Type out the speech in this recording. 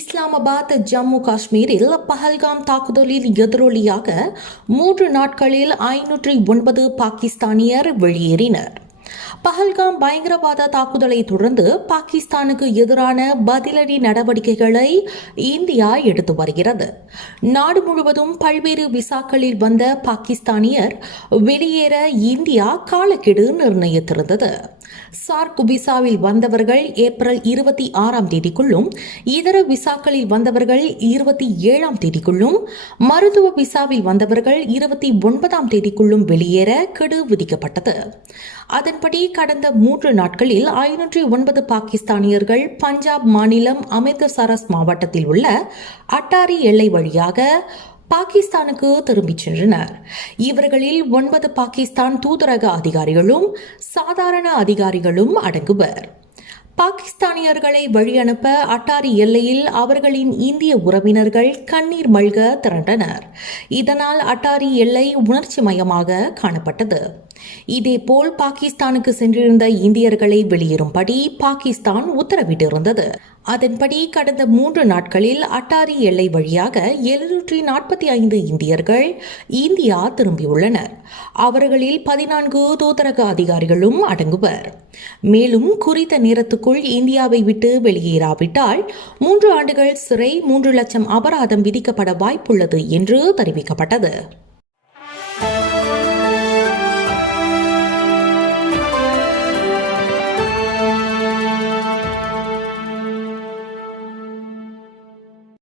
இஸ்லாமாபாத் ஜம்மு காஷ்மீரில் பஹல்காம் தாக்குதலில் எதிரொலியாக மூன்று நாட்களில் ஐநூற்றி ஒன்பது பாகிஸ்தானியர் வெளியேறினர். பஹல்காம் பயங்கரவாத தாக்குதலை தொடர்ந்து பாகிஸ்தானுக்கு எதிரான பதிலடி நடவடிக்கைகளை இந்தியா எடுத்து வருகிறது. நாடு முழுவதும் பல்வேறு விசாக்களில் வந்த பாகிஸ்தானியர் வெளியேற இந்தியா காலக்கெடு நிர்ணயித்திருந்தது. சார்க் விசாவில் வந்தவர்கள் ஏப்ரல் இருபத்தி ஆறாம் தேதிக்குள்ளும் இதர விசாக்களில் வந்தவர்கள் இருபத்தி ஏழாம் தேதிக்குள்ளும் மருத்துவ விசாவில் வந்தவர்கள் இருபத்தி ஒன்பதாம் தேதிக்குள்ளும் வெளியேற கெடு விதிக்கப்பட்டது. அதன் அதன்படி கடந்த மூன்று நாட்களில் ஐநூற்றி ஒன்பது பாகிஸ்தானியர்கள் பஞ்சாப் மாநிலம் அமிர்தசரஸ் மாவட்டத்தில் உள்ள அட்டாரி எல்லை வழியாக பாகிஸ்தானுக்கு திரும்பிச் சென்றனர். இவர்களில் ஒன்பது பாகிஸ்தான் தூதரக அதிகாரிகளும் சாதாரண அதிகாரிகளும் அடங்குவர். பாகிஸ்தானியர்களை வழியனுப்ப அட்டாரி எல்லையில் அவர்களின் இந்திய உறவினர்கள் கண்ணீர் மல்க திரண்டனர். இதனால் அட்டாரி எல்லை உணர்ச்சி மயமாக காணப்பட்டது. இதேபோல் பாகிஸ்தானுக்கு சென்றிருந்த இந்தியர்களை வெளியேறும்படி பாகிஸ்தான் உத்தரவிட்டிருந்தது. அதன்படி கடந்த மூன்று நாட்களில் அட்டாரி எல்லை வழியாக எழுநூற்றி நாற்பத்தி ஐந்து இந்தியர்கள் இந்தியா திரும்பியுள்ளனர். அவர்களில் பதினான்கு தூதரக அதிகாரிகளும் அடங்குவர். மேலும் குறித்த நேரத்துக்குள் இந்தியாவை விட்டு வெளியேறாவிட்டால் மூன்று ஆண்டுகள் சிறை மூன்று லட்சம் அபராதம் விதிக்கப்பட வாய்ப்புள்ளது என்று தெரிவிக்கப்பட்டது.